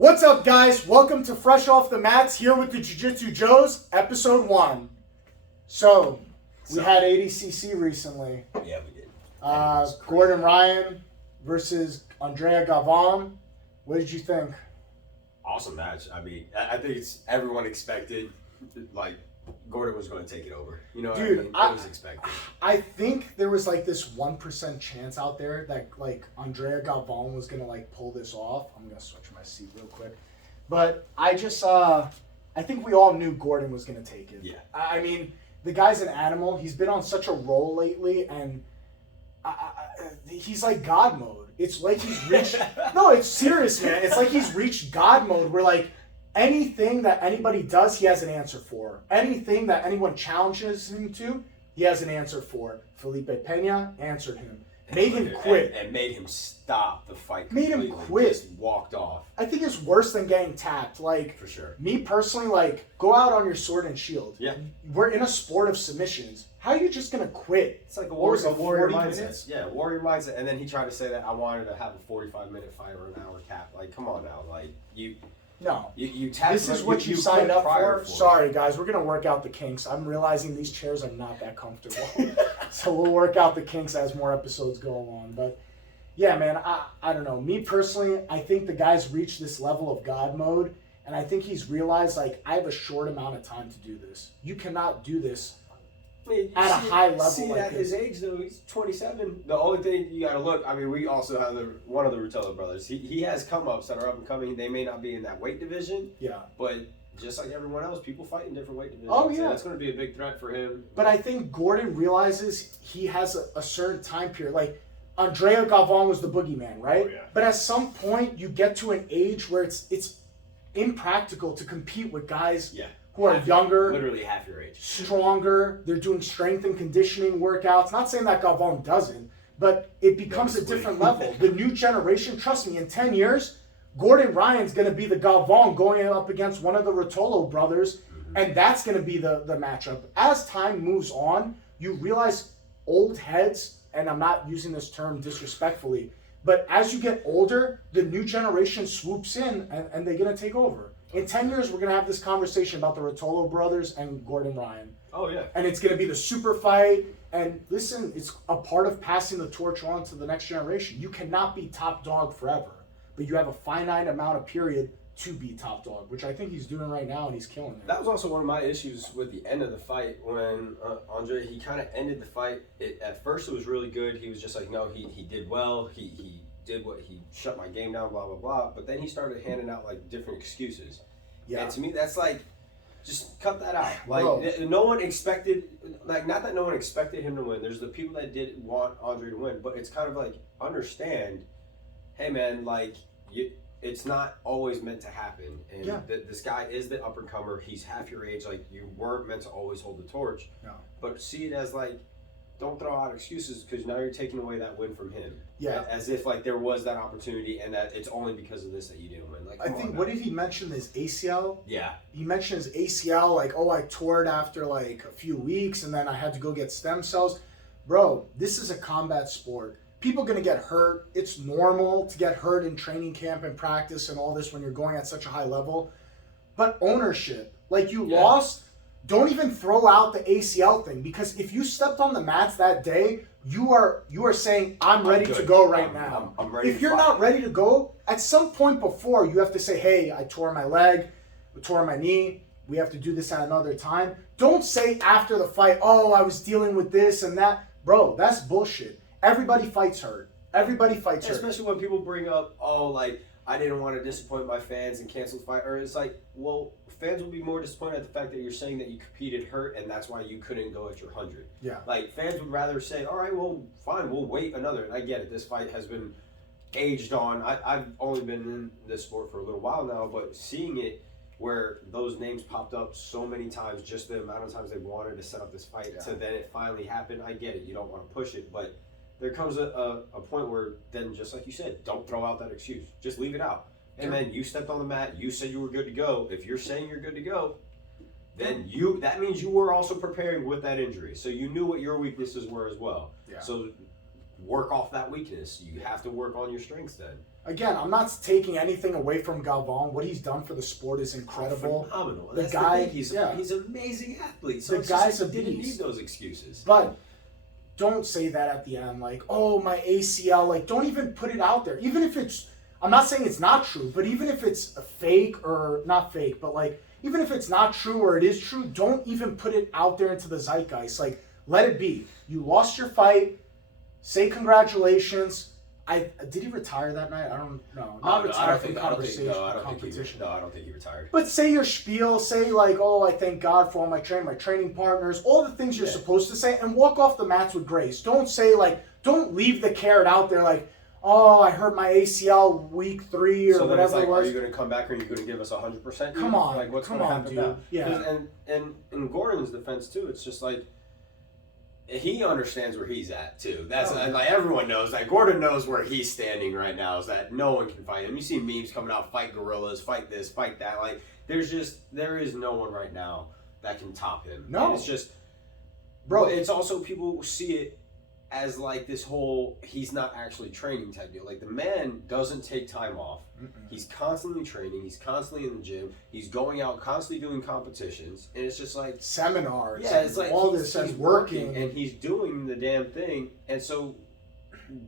What's up, guys? Welcome to Fresh Off the Mats here with the Jiu-Jitsu Joes, episode 1. So, we had ADCC recently. Yeah, we did. Gordon Ryan versus Andrea Galvão. What did you think? Awesome match. I mean, I think it's everyone expected, like, Gordon was going to take it over. You know what Dude, I mean? It was expected. I think there was like this 1% chance out there that like Andrea Galvão was going to like pull this off. I'm going to switch my seat real quick. But I just, I think we all knew Gordon was going to take it. Yeah. I mean, the guy's an animal. He's been on such a roll lately, and he's like God mode. It's like he's reached. No, it's serious, man. It's like he's reached God mode. Where like anything that anybody does, he has an answer for. Anything that anyone challenges him to, he has an answer for. Felipe Pena answered him. Made him quit. And made him stop the fight Made completely. him quit. Just walked off. I think it's worse than getting tapped. Like, For sure. me personally, like, go out on your sword and shield. Yeah. We're in a sport of submissions. How are you just going to quit? It's like a What was warrior it, 40 mindset. minutes? Yeah, warrior mindset. And then he tried to say that I wanted to have a 45-minute fight or an hour cap. Like, come on now. Like, No. you tapped. This is what you signed up for? Sorry, guys. We're going to work out the kinks. I'm realizing these chairs are not that comfortable. So we'll work out the kinks as more episodes go along. But, yeah, man, I don't know. Me personally, I think the guy's reached this level of God mode. And I think he's realized, like, I have a short amount of time to do this. You cannot do this at a high level. See, like at his age, though, he's 27. The only thing you got to look, I mean, we also have one of the Rutello brothers. He has come-ups that are up and coming. They may not be in that weight division. Yeah. But just like everyone else, people fight in different weight divisions. Oh, yeah. And that's going to be a big threat for him. But I think Gordon realizes he has a certain time period. Like, Andrea Galvão was the boogeyman, right? Oh, yeah. But at some point, you get to an age where it's impractical to compete with guys who are younger, literally half your age, stronger. They're doing strength and conditioning workouts. Not saying that Galvão doesn't, but it becomes a different level. The new generation, trust me, in 10 years, Gordon Ryan's going to be the Galvão going up against one of the Rutello brothers, and that's going to be the matchup. As time moves on, you realize old heads, and I'm not using this term disrespectfully, but as you get older, the new generation swoops in, and they're going to take over. In 10 years, we're going to have this conversation about the Rutello brothers and Gordon Ryan. Oh, yeah. And it's going to be the super fight. And listen, it's a part of passing the torch on to the next generation. You cannot be top dog forever, but you have a finite amount of period to be top dog, which I think he's doing right now, and he's killing it. That was also one of my issues with the end of the fight when Andre, he kind of ended the fight. At first, it was really good. He was just like, no, he did well. He did what he shut my game down, blah, blah, blah. But then he started handing out like different excuses. Yeah. And to me, that's like, just cut that out. Like, Bro. no one expected, like, not that no one expected him to win. There's the people that did want Andre to win, but it's kind of like, understand, hey man, like, it's not always meant to happen. And this guy is the up and comer. He's half your age. Like, you weren't meant to always hold the torch. No. But see it as like, don't throw out excuses because now you're taking away that win from him. Yeah. As if like there was that opportunity and that it's only because of this that you didn't win. Like, I think, what did he mention, his ACL? Yeah. He mentioned his ACL, like, oh, I tore it after like a few weeks and then I had to go get stem cells. Bro, this is a combat sport. People are going to get hurt. It's normal to get hurt in training camp and practice and all this when you're going at such a high level. But ownership, like, you lost, don't even throw out the ACL thing, because if you stepped on the mats that day, you are saying, I'm ready to go right now. I'm ready. If you're not ready to go, at some point before, you have to say, hey, I tore my leg, I tore my knee, we have to do this at another time. Don't say after the fight, oh, I was dealing with this and that. Bro, that's bullshit. Everybody fights hurt. Everybody fights hurt. Especially when people bring up, oh, like, I didn't want to disappoint my fans and cancel the fight. Or it's like, well, fans will be more disappointed at the fact that you're saying that you competed hurt and that's why you couldn't go at your 100. Yeah. Like, fans would rather say, all right, well, fine, we'll wait another. And I get it. This fight has been aged on. I've only been in this sport for a little while now, but seeing it where those names popped up so many times, just the amount of times they wanted to set up this fight to then it finally happened, I get it. You don't want to push it, but there comes a point where then, just like you said, don't throw out that excuse. Just leave it out. And then you stepped on the mat. You said you were good to go. If you're saying you're good to go, then that means you were also preparing with that injury. So you knew what your weaknesses were as well. Yeah. So work off that weakness. You have to work on your strengths then. Again, I'm not taking anything away from Galvão. What he's done for the sport is incredible. Phenomenal. The That's guy, the thing. He's an amazing athlete. So The it's just guy's like a he didn't beast. need those excuses. But don't say that at the end, like, oh, my ACL. Like, don't even put it out there. Even if it's, I'm not saying it's not true, but even if it's a fake or not fake, but like, even if it's not true or it is true, don't even put it out there into the zeitgeist. Like, let it be. You lost your fight. Say congratulations. Did he retire that night? I don't know. Not retire from conversation. Competition. I don't think he retired. But say your spiel. Say like, oh, I thank God for all my training partners, all the things you're supposed to say, and walk off the mats with grace. Don't say like, don't leave the carrot out there like, oh, I hurt my ACL week 3 or so whatever like, it was. Are you going to come back or are you going to give us 100%? Come on, like what's going to happen dude. now? Yeah. And in Gordon's defense too, it's just like he understands where he's at too. That's like everyone knows. Like Gordon knows where he's standing right now. Is that no one can fight him. You see memes coming out, fight gorillas, fight this, fight that. Like there is no one right now that can top him. No, and it's just, bro. It's also people see it as like this whole he's not actually training type deal. Like the man doesn't take time off. He's constantly training. He's constantly in the gym. He's going out, constantly doing competitions, and it's just like seminars. Yeah, it's like all this is working, and he's doing the damn thing. And so,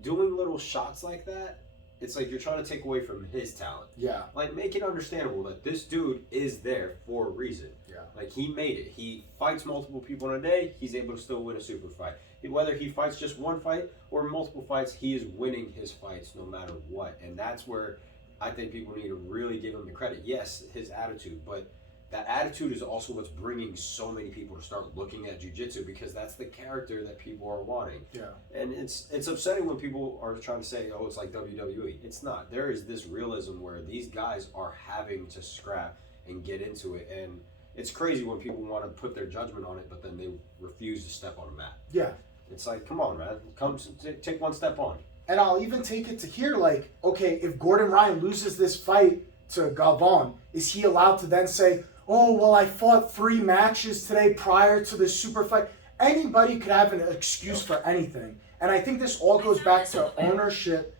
doing little shots like that, it's like you're trying to take away from his talent. Yeah, like make it understandable that this dude is there for a reason. Yeah, like he made it. He fights multiple people in a day. He's able to still win a super fight. Whether he fights just one fight or multiple fights, he is winning his fights no matter what. And that's where I think people need to really give him the credit. Yes, his attitude, but that attitude is also what's bringing so many people to start looking at jiu-jitsu because that's the character that people are wanting. Yeah. And it's upsetting when people are trying to say, oh, it's like WWE. It's not. There is this realism where these guys are having to scrap and get into it. And it's crazy when people want to put their judgment on it, but then they refuse to step on a mat. Yeah. It's like, come on, man. Come take one step on. And I'll even take it to here, like, okay, if Gordon Ryan loses this fight to Galvão, is he allowed to then say, oh, well, I fought 3 matches today prior to this super fight? Anybody could have an excuse for anything. And I think this all goes back to ownership.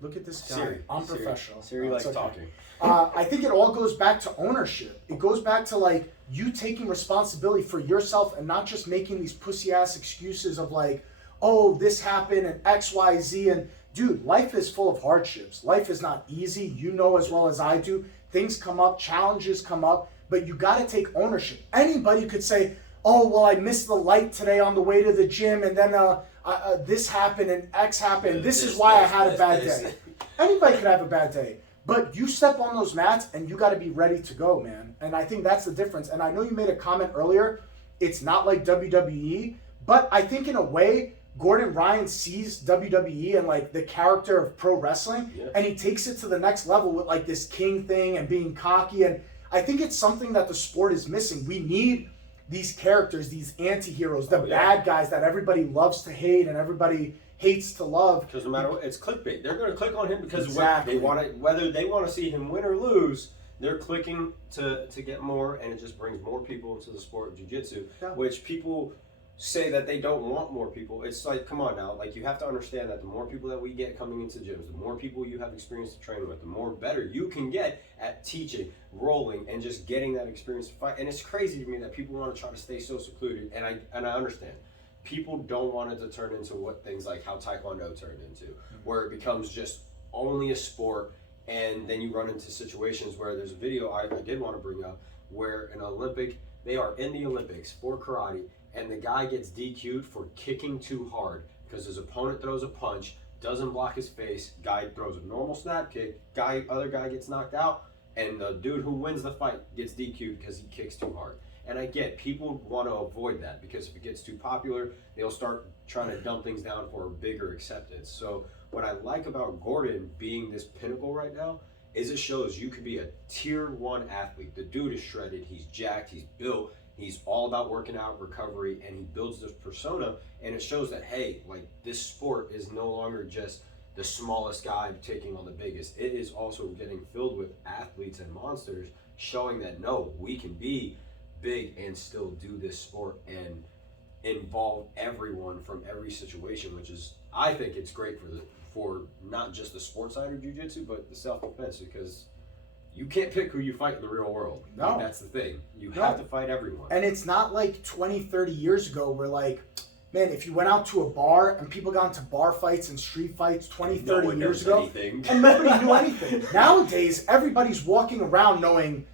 Look at this guy. Siri. I'm professional. Siri likes talking. I think it all goes back to ownership. It goes back to, like, you taking responsibility for yourself and not just making these pussy-ass excuses of, like, oh, this happened and X, Y, Z. And, dude, life is full of hardships. Life is not easy. You know as well as I do. Things come up. Challenges come up. But you got to take ownership. Anybody could say, oh, well, I missed the light today on the way to the gym, and then this happened and X happened. This is why I had a bad day. Anybody could have a bad day. But you step on those mats, and you got to be ready to go, man. And I think that's the difference. And I know you made a comment earlier. It's not like WWE. But I think in a way, Gordon Ryan sees WWE and, like, the character of pro wrestling, and he takes it to the next level with, like, this king thing and being cocky. And I think it's something that the sport is missing. We need these characters, these anti-heroes, the bad guys that everybody loves to hate and everybody hates to love. Because no matter what, it's clickbait. They're going to click on him because they want to, whether they want to see him win or lose, they're clicking to get more, and it just brings more people into the sport of jiu-jitsu, which people say that they don't want more people. It's like, come on now. Like, you have to understand that the more people that we get coming into gyms, the more people you have experience to train with, the more better you can get at teaching, rolling, and just getting that experience to fight. And it's crazy to me that people want to try to stay so secluded, and I understand. People don't want it to turn into what things like how Taekwondo turned into, where it becomes just only a sport, and then you run into situations where there's a video I did want to bring up where an Olympic, they are in the Olympics for karate, and the guy gets DQ'd for kicking too hard because his opponent throws a punch, doesn't block his face, guy throws a normal snap kick, other guy gets knocked out, and the dude who wins the fight gets DQ'd because he kicks too hard. And I get people want to avoid that because if it gets too popular, they'll start trying to dump things down for a bigger acceptance. So what I like about Gordon being this pinnacle right now is it shows you could be a tier 1 athlete. The dude is shredded, he's jacked, he's built, he's all about working out, recovery, and he builds this persona, and it shows that, hey, like, this sport is no longer just the smallest guy taking on the biggest. It is also getting filled with athletes and monsters, showing that, no, we can be big and still do this sport and involve everyone from every situation, which is, I think it's great for not just the sports side of jiu-jitsu, but the self-defense, because you can't pick who you fight in the real world. No. Like, that's the thing. You have to fight everyone. And it's not like 20, 30 years ago where like, man, if you went out to a bar and people got into bar fights and street fights 20, 30 years ago, and nobody knew anything. Nowadays, everybody's walking around knowing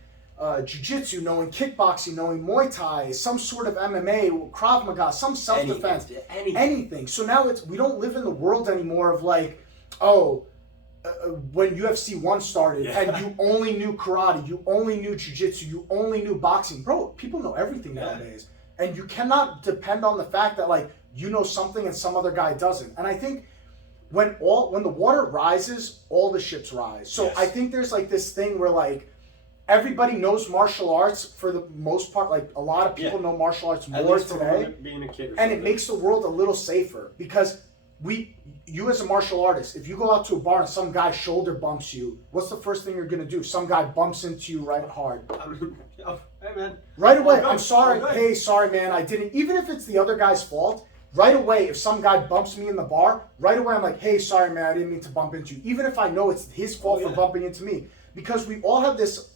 jiu-jitsu, knowing kickboxing, knowing Muay Thai, some sort of MMA, Krav Maga, some self-defense, anything. So now we don't live in the world anymore of like, when UFC 1 started and you only knew karate, you only knew jiu-jitsu, you only knew boxing. Bro, people know everything nowadays. And you cannot depend on the fact that like you know something and some other guy doesn't. And I think when the water rises, all the ships rise. So I think there's like this thing where like everybody knows martial arts for the most part. Like a lot of people know martial arts more today. Being a kid and it makes the world a little safer because you as a martial artist, if you go out to a bar and some guy shoulder bumps you, what's the first thing you're gonna do? Some guy bumps into you right hard. Hey man. Right away, I'm sorry. Hey, sorry man, I didn't. Even if it's the other guy's fault, right away, if some guy bumps me in the bar, right away I'm like, hey, sorry man, I didn't mean to bump into you. Even if I know it's his fault for bumping into me, because we all have this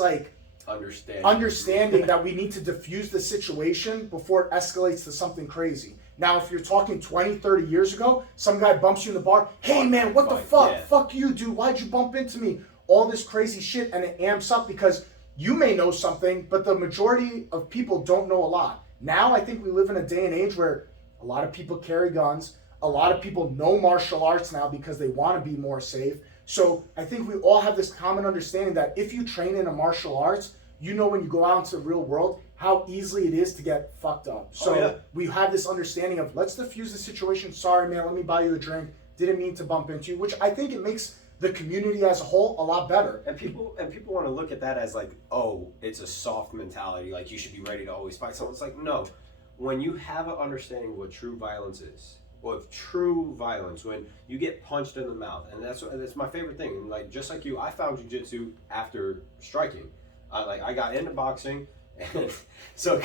like understanding that we need to diffuse the situation before it escalates to something crazy. Now, if you're talking 20, 30 years ago, some guy bumps you in the bar, hey man, what the fuck? Yeah. Fuck you, dude, why'd you bump into me? All this crazy shit, and it amps up because you may know something, but the majority of people don't know a lot. Now, I think we live in a day and age where a lot of people carry guns, a lot of people know martial arts now because they want to be more safe. So I think we all have this common understanding that if you train in a martial arts, you know when you go out into the real world, how easily it is to get fucked up. So we have this understanding of let's diffuse the situation. Sorry, man, let me buy you a drink. Didn't mean to bump into you, which I think it makes the community as a whole a lot better. And people want to look at that as like, oh, it's a soft mentality. Like you should be ready to always fight someone. It's like, no. When you have an understanding of what true violence is, when you get punched in the mouth, and that's my favorite thing. And like just like you, I found jiu-jitsu after striking. I got into boxing. And so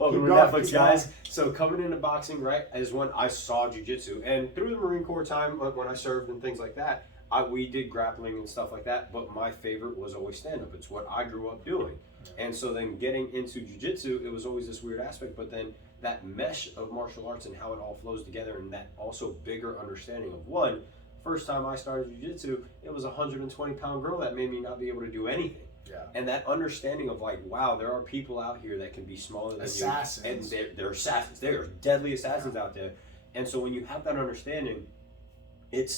welcome to Netflix, guys. So coming into boxing, right, is when I saw jiu-jitsu. And through the Marine Corps time, when I served and things like that, we did grappling and stuff like that. But my favorite was always stand-up. It's what I grew up doing. And so then getting into jiu-jitsu, it was always this weird aspect. But then that mesh of martial arts and how it all flows together, and that also bigger understanding of first time I started jiu-jitsu, it was a 120-pound girl that made me not be able to do anything. Yeah. And that understanding of like, wow, there are people out here that can be smaller than assassins. You, and they're assassins. They are deadly assassins out there. And so when you have that understanding, it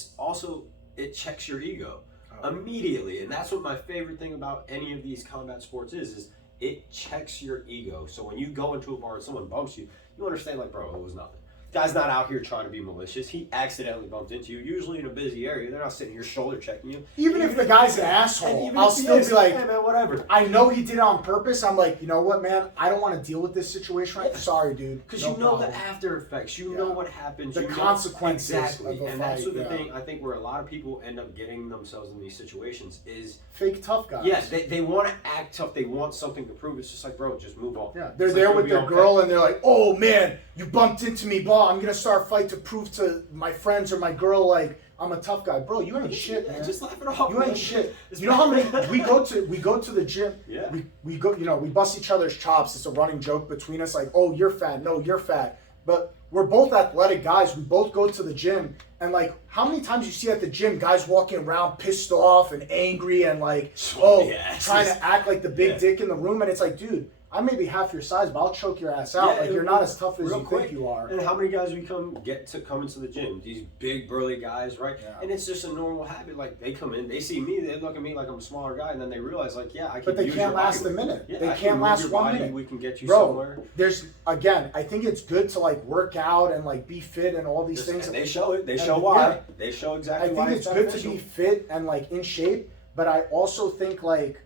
checks your ego immediately. And that's what my favorite thing about any of these combat sports is it checks your ego. So when you go into a bar and someone bumps you, you understand like, bro, it was nothing. Guy's not out here trying to be malicious. He accidentally bumped into you. Usually in a busy area, they're not sitting here shoulder checking you. Even if the guy's an asshole, I'll still be like, hey man, whatever. I know he did it on purpose. I'm like, you know what, man? I don't want to deal with this situation right now. Sorry, dude. Because you know the after effects. You know what happens. The consequences. Exactly. And that's the thing, I think, where a lot of people end up getting themselves in these situations is fake tough guys. Yes, they want to act tough. They want something to prove. It's just like, bro, just move on. Yeah, they're there with their girl and they're like, oh man, you bumped into me, bro. I'm gonna start a fight to prove to my friends or my girl like I'm a tough guy, bro. You ain't shit, man. Just laugh it off. You ain't shit. You know how many we go to the gym. Yeah. We go. You know, we bust each other's chops. It's a running joke between us. Like, oh, you're fat. No, you're fat. But we're both athletic guys. We both go to the gym. And like, how many times you see at the gym guys walking around pissed off and angry and like, trying to act like the big dick in the room? And it's like, dude, I may be half your size, but I'll choke your ass out. Like, you're not as tough as you think you are. And how many guys we get to come into the gym? These big, burly guys, right? Yeah. And it's just a normal habit. Like, they come in, they see me, they look at me like I'm a smaller guy, and then they realize, like, I can But they can't last a minute. Yeah, they can't last 1 minute. We can get you somewhere. Again, I think it's good to, like, work out and, like, be fit and all these things. And they show it. They show why. Yeah. They show exactly why. I think it's good to be fit and, like, in shape, but I also think, like,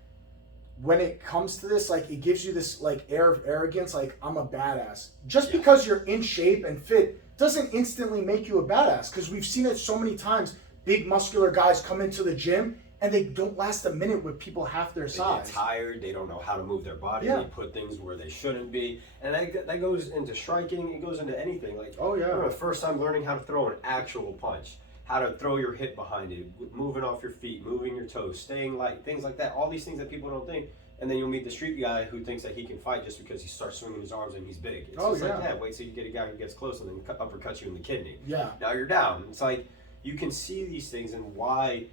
when it comes to this, like, it gives you this, like, air of arrogance, like, I'm a badass. Just because you're in shape and fit doesn't instantly make you a badass, because we've seen it so many times. Big muscular guys come into the gym and they don't last a minute with people half their size. They get tired, they don't know how to move their body, they put things where they shouldn't be. And that goes into striking, it goes into anything. Like, I remember the first time learning how to throw an actual punch. how to throw your hip behind it, moving off your feet, moving your toes, staying light, things like that. All these things that people don't think. And then you'll meet the street guy who thinks that he can fight just because he starts swinging his arms and he's big. It's just like, yeah, wait till you get a guy who gets close and then uppercuts you in the kidney. Yeah. Now you're down. It's like, you can see these things and why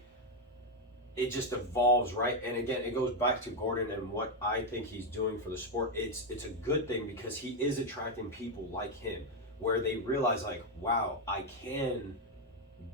it just evolves, right? And again, it goes back to Gordon and what I think he's doing for the sport. It's a good thing because he is attracting people like him where they realize like, wow, I can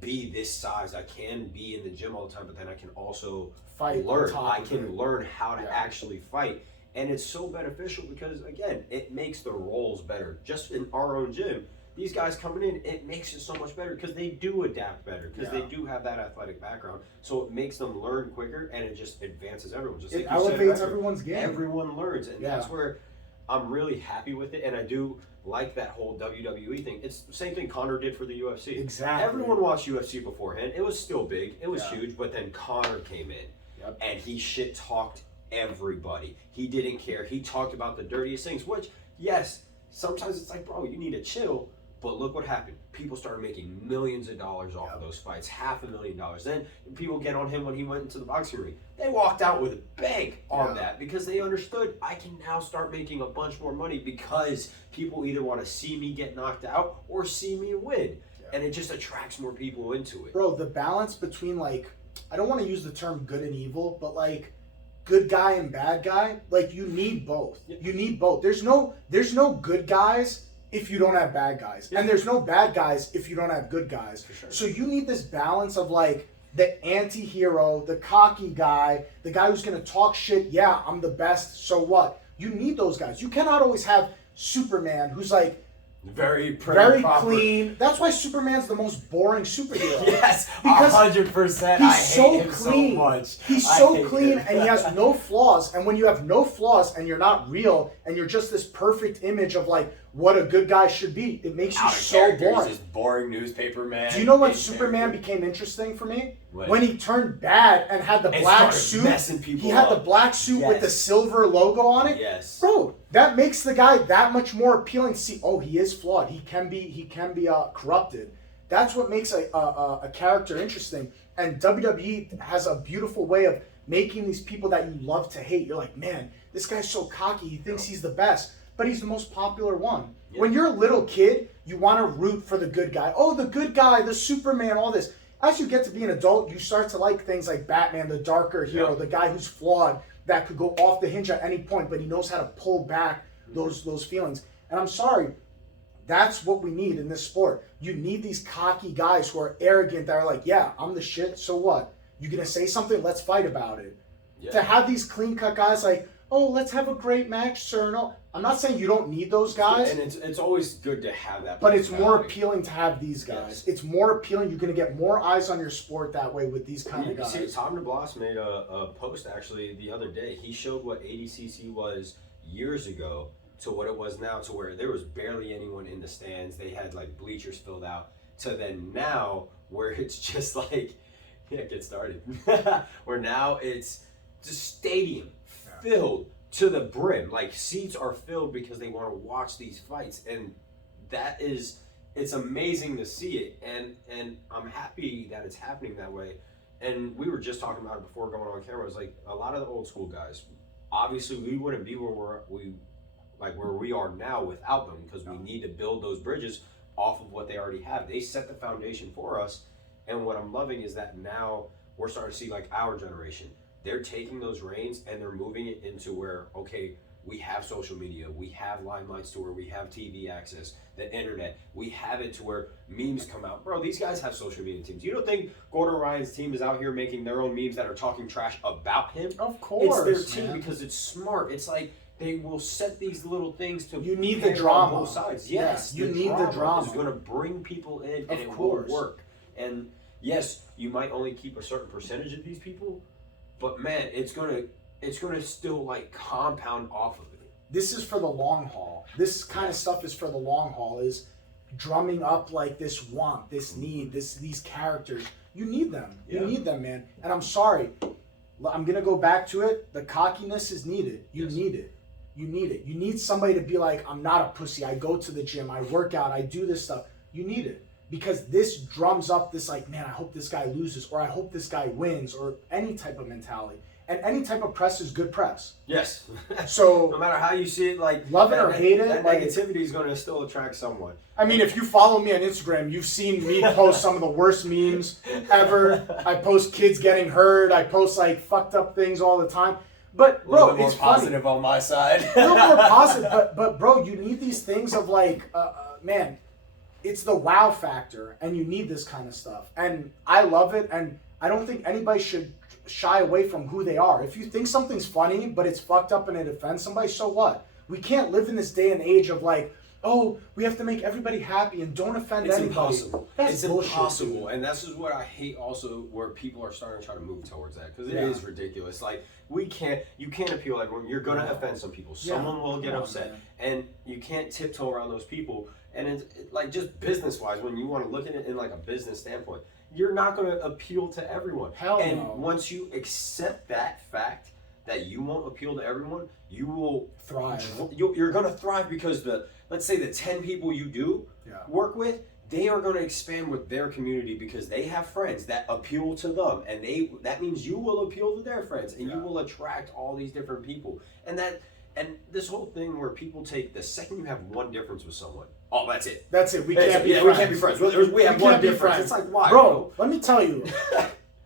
be this size. I can be in the gym all the time, but then I can also learn. I can learn how to actually fight. And it's so beneficial because, again, it makes the roles better. Just in our own gym, these guys coming in, it makes it so much better because they do adapt better because they do have that athletic background. So it makes them learn quicker and it just advances everyone. Just it like elevates everyone's game. Everyone learns. And that's where I'm really happy with it. And I do like that whole WWE thing. It's the same thing Conor did for the UFC. Exactly. Everyone watched UFC beforehand. It was still big. It was huge. But then Conor came in and he shit talked everybody. He didn't care. He talked about the dirtiest things, which, yes, sometimes it's like, bro, you need to chill. But look what happened. People started making millions of dollars off of those fights, $500,000. Then people get on him when he went into the boxing ring. They walked out with a bank on that because they understood I can now start making a bunch more money because people either want to see me get knocked out or see me win. And it just attracts more people into it. Bro, the balance between, like, I don't want to use the term good and evil, but like good guy and bad guy, like you need both. You need both. There's no good guys if you don't have bad guys. And there's no bad guys if you don't have good guys. For sure. So you need this balance of like the anti-hero, the cocky guy, the guy who's going to talk shit, yeah, I'm the best, so what? You need those guys. You cannot always have Superman who's like very clean. That's why Superman's the most boring superhero. Yes, because 100%. He's so clean. So much. He's so clean and he has no flaws. And when you have no flaws and you're not real and you're just this perfect image of like what a good guy should be, it makes you so boring. This boring newspaper man. Do you know when Superman became interesting for me? When he turned bad and had the black suit. He had the black suit with the silver logo on it. Yes. Bro, that makes the guy that much more appealing to see. Oh, he is flawed. He can be corrupted. That's what makes a character interesting. And WWE has a beautiful way of making these people that you love to hate. You're like, man, this guy's so cocky. He thinks he's the best, but he's the most popular one. Yeah. When you're a little kid, you want to root for the good guy. Oh, the good guy, the Superman, all this. As you get to be an adult, you start to like things like Batman, the darker hero, the guy who's flawed, that could go off the hinge at any point, but he knows how to pull back those feelings. And I'm sorry, that's what we need in this sport. You need these cocky guys who are arrogant, that are like, yeah, I'm the shit, so what? You gonna say something? Let's fight about it. Yeah. To have these clean-cut guys like, oh, let's have a great match, sir. No, I'm not saying you don't need those guys. And it's always good to have that. But it's more appealing to have these guys. Yes. It's more appealing. You're going to get more eyes on your sport that way with these kind of guys. See, Tom DeBlas made a post actually the other day. He showed what ADCC was years ago to what it was now, to where there was barely anyone in the stands. They had like bleachers filled out. To then now where it's just like, get started. Where now it's just stadium filled to the brim. Like seats are filled because they want to watch these fights, and it's amazing to see it, and I'm happy that it's happening that way. And we were just talking about it before going on camera. It was like a lot of the old school guys, obviously we wouldn't be where we are now without them, because we need to build those bridges off of what they already have. They set the foundation for us, and what I'm loving is that now we're starting to see like our generation, they're taking those reins and they're moving it into where, okay, we have social media, we have limelights to where we have TV access, the internet, we have it to where memes come out. Bro, these guys have social media teams. You don't think Gordon Ryan's team is out here making their own memes that are talking trash about him? Of course, it's their team, because it's smart. It's like they will set these little things to. You need the drama on both sides. Yes, you need the drama. It's going to bring people in, and it will work. And yes, you might only keep a certain percentage of these people, but man, it's gonna still like compound off of it. This is for the long haul. This kind of stuff is for the long haul. Is drumming up like this want, this need, these characters. You need them. You need them, man. And I'm sorry, I'm gonna go back to it. The cockiness is needed. You need it. You need it. You need somebody to be like, I'm not a pussy. I go to the gym. I work out. I do this stuff. You need it. because this drums up this like, man, I hope this guy loses, or I hope this guy wins, or any type of mentality. And any type of press is good press. Yes. So no matter how you see it, like love it or hate it, that like, negativity is going to still attract someone. I mean, if you follow me on Instagram, you've seen me post some of the worst memes ever. I post kids getting hurt. I post like fucked up things all the time. But bro, it's positive funny. on my side. A little more positive, but bro, you need these things of like, man, it's the wow factor, and you need this kind of stuff. And I love it, and I don't think anybody should shy away from who they are. If you think something's funny, but it's fucked up and it offends somebody, so what? We can't live in this day and age of like, oh, we have to make everybody happy and don't offend anybody. Impossible. That's bullshit, impossible. dude. And this is what I hate also, where people are starting to try to move towards that, because it is ridiculous. Like, you can't appeal to everyone. You're going to offend some people. Someone will get upset. Man. And you can't tiptoe around those people. And it's like, just business-wise, when you want to look at it in like a business standpoint, you're not going to appeal to everyone. Hell and no. once you accept that fact that you won't appeal to everyone, you will Thrive. You're going to thrive, because let's say the 10 people you do work with, they are going to expand with their community, because they have friends that appeal to them, and that means you will appeal to their friends, and you will attract all these different people. And this whole thing where people take, the second you have one difference with someone, oh, that's it. That's it. We can't be friends. We can't be friends. We have one difference. It's like, why? Bro, let me tell you.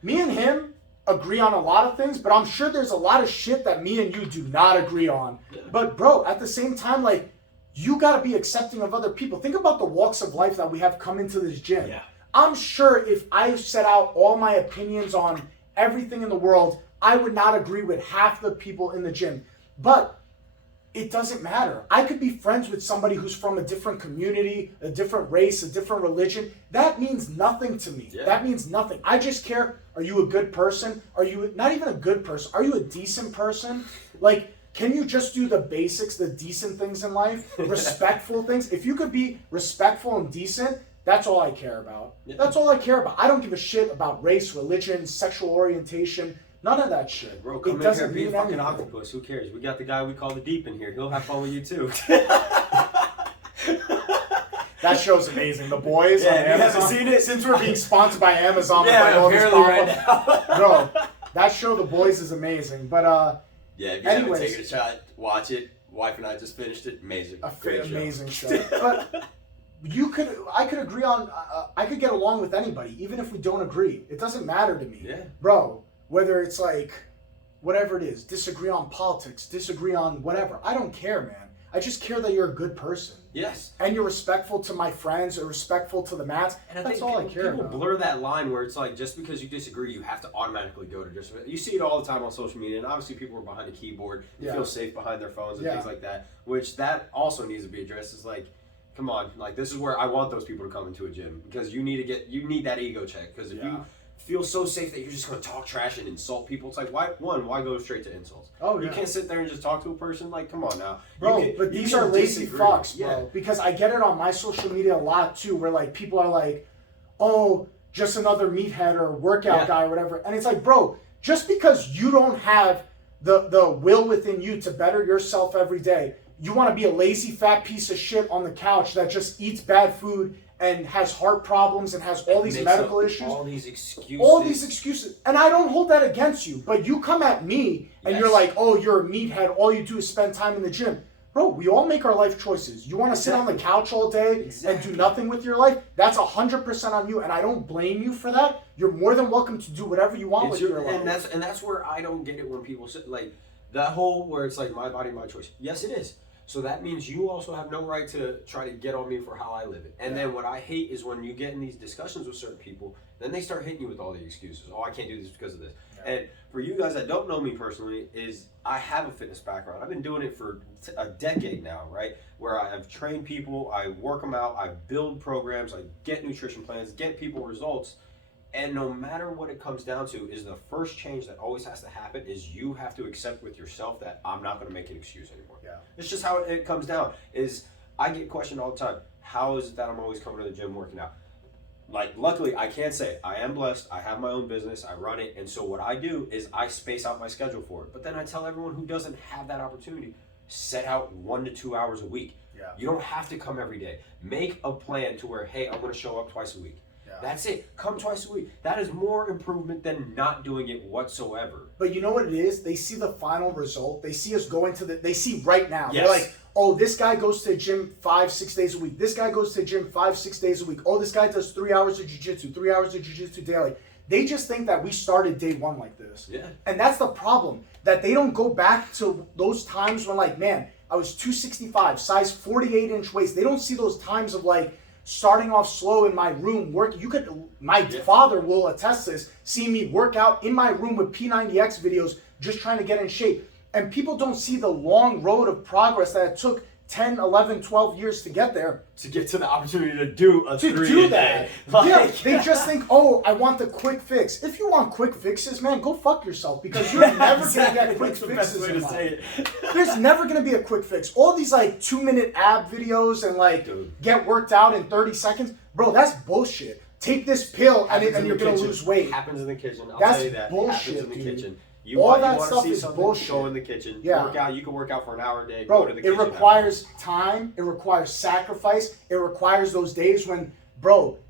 Me and him agree on a lot of things, but I'm sure there's a lot of shit that me and you do not agree on. Yeah. But bro, at the same time, like, you gotta be accepting of other people. Think about the walks of life that we have come into this gym. Yeah. I'm sure if I set out all my opinions on everything in the world, I would not agree with half the people in the gym. But it doesn't matter. I could be friends with somebody who's from a different community, a different race, a different religion. That means nothing to me. Yeah. That means nothing. I just care, are you a good person? Are you not even a good person? Are you a decent person? Like, can you just do the basics, the decent things in life? Respectful things? If you could be respectful and decent, that's all I care about. Yeah. That's all I care about. I don't give a shit about race, religion, sexual orientation. None of that shit. Bro, come in here and be a fucking octopus. Who cares? We got the guy we call the Deep in here. He'll have fun with you too. That show's amazing. The Boys on Amazon. You haven't seen it? Since we're being sponsored by Amazon. Apparently right now. Bro, that show, The Boys, is amazing. But yeah, if you haven't taken a shot, watch it. Wife and I just finished it. Amazing. Amazing show. But I could agree on, I could get along with anybody, even if we don't agree. It doesn't matter to me. Yeah. Bro, whether it's like, whatever it is, disagree on politics, disagree on whatever. I don't care, man. I just care that you're a good person. Yes. And you're respectful to my friends, or respectful to the mats. And that's all I care people about. Blur that line where it's like, just because you disagree, you have to automatically go to disagreement. You see it all the time on social media, and obviously people are behind a keyboard. They feel safe behind their phones and things like that, which that also needs to be addressed. It's like, come on, like, this is where I want those people to come into a gym, because you need that ego check, because if you feel so safe that you're just going to talk trash and insult people, it's like, why go straight to insults? Oh, yeah. You can't sit there and just talk to a person, like, come on now. Bro, but these are lazy fucks, bro. Because I get it on my social media a lot, too, where, like, people are like, oh, just another meathead or workout guy or whatever. And it's like, bro, just because you don't have the will within you to better yourself every day, you want to be a lazy, fat piece of shit on the couch that just eats bad food and has heart problems and has all these medical issues. All these excuses. All these excuses. And I don't hold that against you. But you come at me and you're like, oh, you're a meathead. All you do is spend time in the gym. Bro, we all make our life choices. You want to sit on the couch all day and do nothing with your life? That's 100% on you. And I don't blame you for that. You're more than welcome to do whatever you want with your life. And that's where I don't get it when people say, like, that whole where it's like, my body, my choice. Yes, it is. So that means you also have no right to try to get on me for how I live it. And then what I hate is when you get in these discussions with certain people, then they start hitting you with all the excuses. Oh, I can't do this because of this. Yeah. And for you guys that don't know me personally, is I have a fitness background. I've been doing it for a decade now, right? Where I've trained people, I work them out, I build programs, I get nutrition plans, get people results. And no matter what it comes down to, is the first change that always has to happen is you have to accept with yourself that I'm not going to make an excuse anymore. Yeah. It's just how it comes down. Is I get questioned all the time, how is it that I'm always coming to the gym working out? Like, luckily, I can say I am blessed. I have my own business. I run it. And so what I do is I space out my schedule for it. But then I tell everyone who doesn't have that opportunity, set out 1 to 2 hours a week. Yeah. You don't have to come every day. Make a plan to where, hey, I'm going to show up twice a week. Yeah. That's it. Come twice a week. That is more improvement than not doing it whatsoever. But you know what it is? They see the final result. They see us going to they see right now. Yes. They're like, oh, this guy goes to the gym 5-6 days a week. This guy goes to the gym 5-6 days a week. Oh, this guy does 3 hours of jiu-jitsu, 3 hours of jiu-jitsu daily. They just think that we started day one like this. Yeah. And that's the problem, that they don't go back to those times when, like, man, I was 265, size 48-inch waist. They don't see those times of, like, starting off slow in my room, my father will attest to this, see me work out in my room with P90X videos, just trying to get in shape. And people don't see the long road of progress that it took 10, 11, 12 years to get there. To get to the opportunity to do a To 3 do a that. day. Yeah, they just think, oh, I want the quick fix. If you want quick fixes, man, go fuck yourself, because you're never going to get quick That's the best fixes way in to life. say it. There's never going to be a quick fix. All these, like, 2-minute ab videos and, like, Dude. get worked out in 30 seconds. Bro, that's bullshit. Take this pill and you're going to lose weight. Happens in the kitchen. I'll That's tell you that. bullshit, Happens in the dude. kitchen. All Want that to stuff see is something, bullshit. go in the kitchen. Yeah. Work out. You can work out for an hour a day. Bro, go to the it kitchen. requires time. It requires sacrifice. It requires those days when,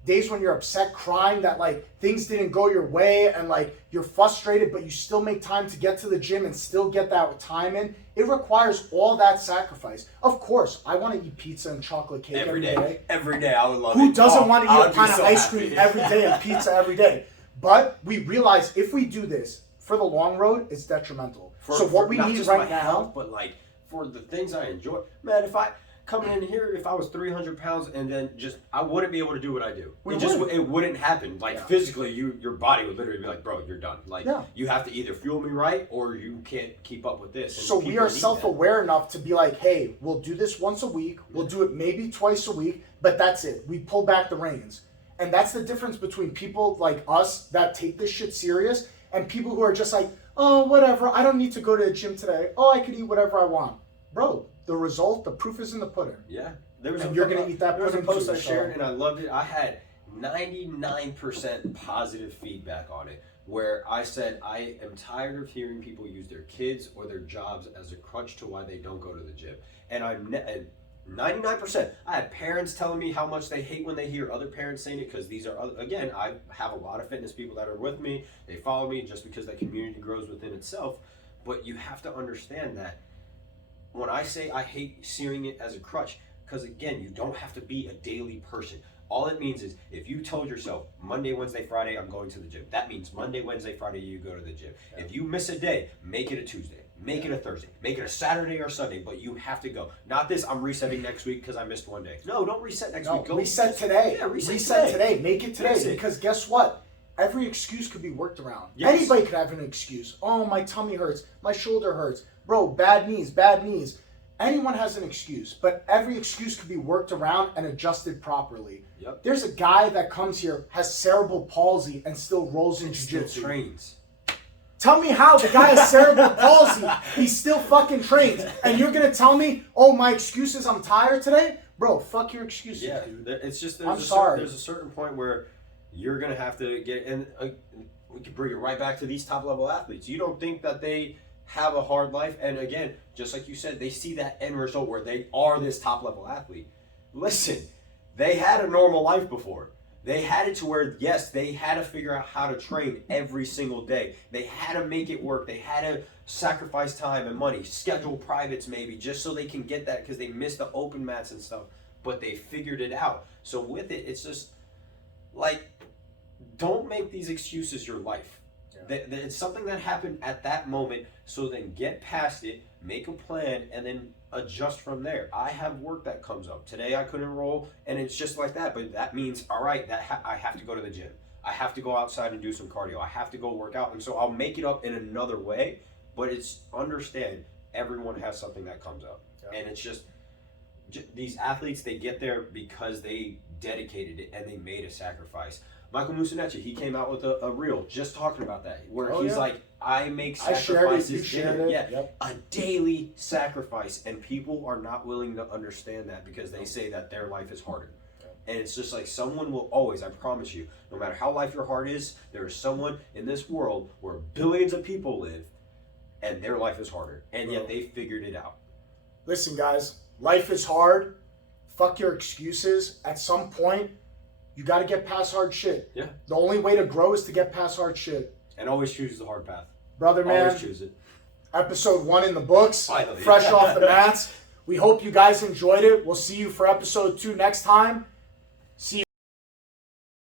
days when you're upset, crying that, like, things didn't go your way and, like, you're frustrated, but you still make time to get to the gym and still get that time in. It requires all that sacrifice. Of course, I want to eat pizza and chocolate cake every day. Every day, I would love it. Who doesn't want to I eat would a be pint of so ice happy. cream every day and pizza every day? But we realize if we do this for the long road, it's detrimental. So what we not need just right my now, health, but like for the things I enjoy. Man, if I come in here, if I was 300 pounds and then I wouldn't be able to do what I do. It wouldn't happen. Like physically, your body would literally be like, bro, you're done. Like you have to either fuel me right or you can't keep up with this. And so we people are need self-aware enough to be like, hey, we'll do this once a week. We'll do it maybe twice a week, but that's it. We pull back the reins. And that's the difference between people like us that take this shit serious and people who are just like, oh, whatever, I don't need to go to the gym today. Oh, I can eat whatever I want. Bro, the proof is in the pudding. Yeah. There was And you're going to eat that There was a pudding post too, I shared so. and I loved it. I had 99% positive feedback on it, where I said I am tired of hearing people use their kids or their jobs as a crutch to why they don't go to the gym. And 99%. I had parents telling me how much they hate when they hear other parents saying it, because these are, again, I have a lot of fitness people that are with me. They follow me just because that community grows within itself. But you have to understand that when I say I hate seeing it as a crutch, because again, you don't have to be a daily person. All it means is if you told yourself Monday, Wednesday, Friday, I'm going to the gym. That means Monday, Wednesday, Friday, you go to the gym. Yeah. If you miss a day, make it a Tuesday. Make it a Thursday. Make it a Saturday or Sunday, but you have to go. Not this, I'm resetting next week because I missed one day. No, don't reset next week. Go reset today. Yeah, reset today. Make it today. Because guess what? Every excuse could be worked around. Yes. Anybody could have an excuse. Oh, my tummy hurts. My shoulder hurts. Bro, bad knees. Anyone has an excuse, but every excuse could be worked around and adjusted properly. Yep. There's a guy that comes here, has cerebral palsy, and still rolls in jiu-jitsu. Trains. Tell me how the guy has cerebral palsy. He still fucking trains. And you're going to tell me, oh, my excuse is I'm tired today? Bro, fuck your excuses, dude. It's just, there's a certain point where you're going to have to get, and we can bring it right back to these top level athletes. You don't think that they have a hard life, and again, just like you said, they see that end result where they are this top level athlete. Listen, they had a normal life before. They had it to where, yes, they had to figure out how to train every single day. They had to make it work. They had to sacrifice time and money, schedule privates maybe, just so they can get that, because they missed the open mats and stuff, but they figured it out. So with it, it's just like, don't make these excuses your life. It's something that happened at that moment, so then get past it, make a plan, and then adjust from there. I have work that comes up. Today I couldn't roll, and it's just like that, but that means, all right, I have to go to the gym. I have to go outside and do some cardio. I have to go work out, and so I'll make it up in another way, but it's, understand, everyone has something that comes up. Yeah. And it's just these athletes, they get there because they dedicated it and they made a sacrifice. Michael Musanechi, he came out with a reel just talking about that, where he's like, I make sacrifices. You shared it. Yeah, yep. A daily sacrifice, and people are not willing to understand that because they say that their life is harder. And it's just like, someone will always, I promise you, no matter how life your hard is, there is someone in this world where billions of people live, and their life is harder, and yet they figured it out. Listen, guys, life is hard. Fuck your excuses. At some point, you got to get past hard shit. Yeah. The only way to grow is to get past hard shit. And always choose the hard path. Brother, man. Always choose it. Episode 1 in the books. Finally. Fresh off the mats. We hope you guys enjoyed it. We'll see you for episode 2 next time. See you.